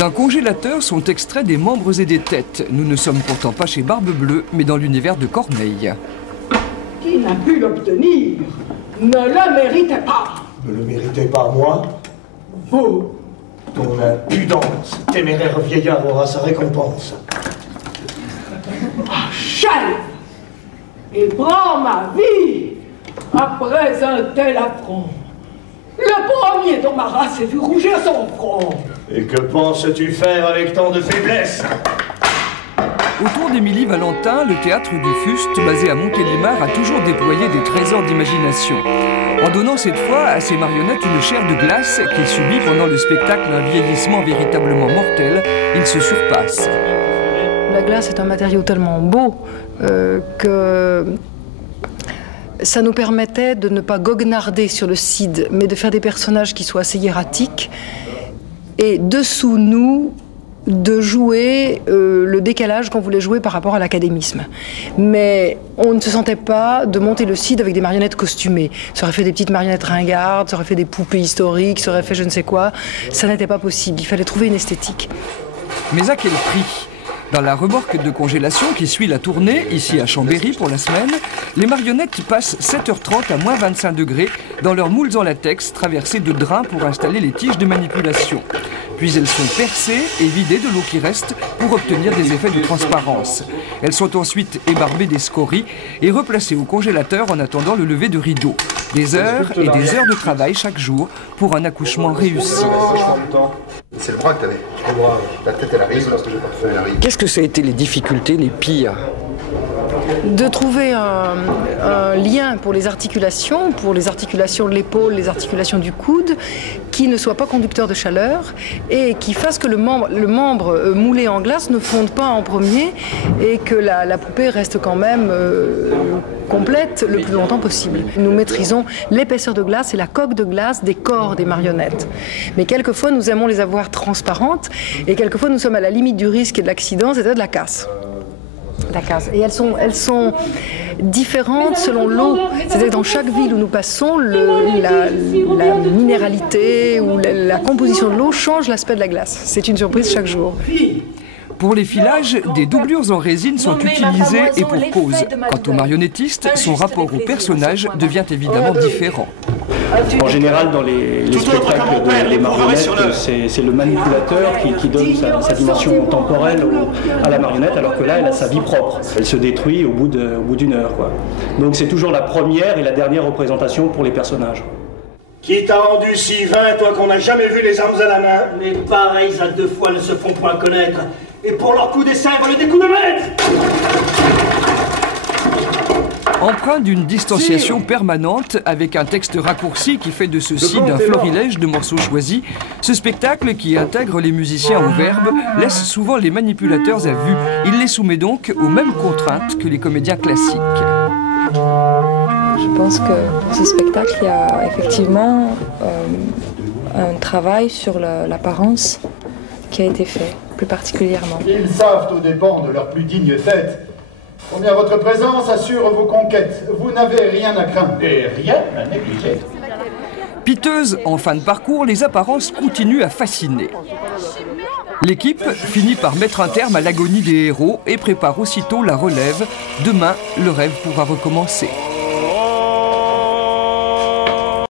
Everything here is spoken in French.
D'un congélateur sont extraits des membres et des têtes. Nous ne sommes pourtant pas chez Barbe Bleue, mais dans l'univers de Corneille. Qui n'a pu l'obtenir ne le méritait pas. Ne le méritez pas, moi? Vous. Ton impudence, téméraire vieillard aura sa récompense. Chef, il prend ma vie après un tel affront. Le premier dont ma race ait vu rougir son front. Et que penses-tu faire avec tant de faiblesse? Autour d'Émilie Valentin, le théâtre du Fuste, basé à Montélimar, a toujours déployé des trésors d'imagination. En donnant cette fois à ses marionnettes une chair de glace qui subit pendant le spectacle un vieillissement véritablement mortel, il se surpasse. La glace est un matériau tellement beau que ça nous permettait de ne pas goguenarder sur le cide, mais de faire des personnages qui soient assez hiératiques et dessous nous, de jouer le décalage qu'on voulait jouer par rapport à l'académisme. Mais on ne se sentait pas de monter le cide avec des marionnettes costumées. Ça aurait fait des petites marionnettes ringardes, ça aurait fait des poupées historiques, ça aurait fait je ne sais quoi. Ça n'était pas possible, il fallait trouver une esthétique. Mais à quel prix ? Dans la remorque de congélation qui suit la tournée, ici à Chambéry pour la semaine, les marionnettes passent 7h30 à moins 25 degrés dans leurs moules en latex traversés de drains pour installer les tiges de manipulation. Puis elles sont percées et vidées de l'eau qui reste pour obtenir des effets de transparence. Elles sont ensuite ébarbées des scories et replacées au congélateur en attendant le lever de rideau. Des heures et des heures de travail chaque jour pour un accouchement réussi. C'est le bras que t'avais. Le bras, la tête elle arrive, lorsque j'ai pas fait, elle arrive. Qu'est-ce que ça a été les difficultés les pires? De trouver un lien pour les articulations de l'épaule, les articulations du coude, qui ne soit pas conducteur de chaleur et qui fasse que le membre moulé en glace ne fonde pas en premier et que la poupée reste quand même complète le plus longtemps possible. Nous maîtrisons l'épaisseur de glace et la coque de glace des corps des marionnettes. Mais quelquefois, nous aimons les avoir transparentes et quelquefois, nous sommes à la limite du risque et de l'accident, c'est-à-dire de la casse. Et elles sont différentes selon l'eau. C'est-à-dire que dans chaque ville où nous passons, la minéralité ou la composition de l'eau change l'aspect de la glace. C'est une surprise chaque jour. Pour les filages, des doublures en résine sont utilisées et pour cause. Quant au marionnettiste, son rapport au personnage devient évidemment différent. En général, dans les spectacles des marionnettes, c'est le manipulateur qui donne sa dimension temporelle à la marionnette, alors que là, elle a sa vie propre. Elle se détruit au bout d'une heure, quoi. Donc c'est toujours la première et la dernière représentation pour les personnages. Qui t'a rendu si vain, toi qu'on n'a jamais vu les armes à la main? Les pareils à deux fois ne se font point connaître. Et pour leur coup d'essaim, voilà des coups de maître! Empreint d'une distanciation permanente, avec un texte raccourci qui fait de ceci d'un florilège de morceaux choisis, ce spectacle qui intègre les musiciens au verbe laisse souvent les manipulateurs à vue. Il les soumet donc aux mêmes contraintes que les comédiens classiques. Je pense que pour ce spectacle, il y a effectivement un travail sur l'apparence qui a été fait, plus particulièrement. Ils savent aux dépens de leur plus digne tête combien votre présence assure vos conquêtes. Vous n'avez rien à craindre et rien à négliger. Piteuse en fin de parcours, les apparences continuent à fasciner. L'équipe finit par mettre un terme à l'agonie des héros et prépare aussitôt la relève. Demain, le rêve pourra recommencer.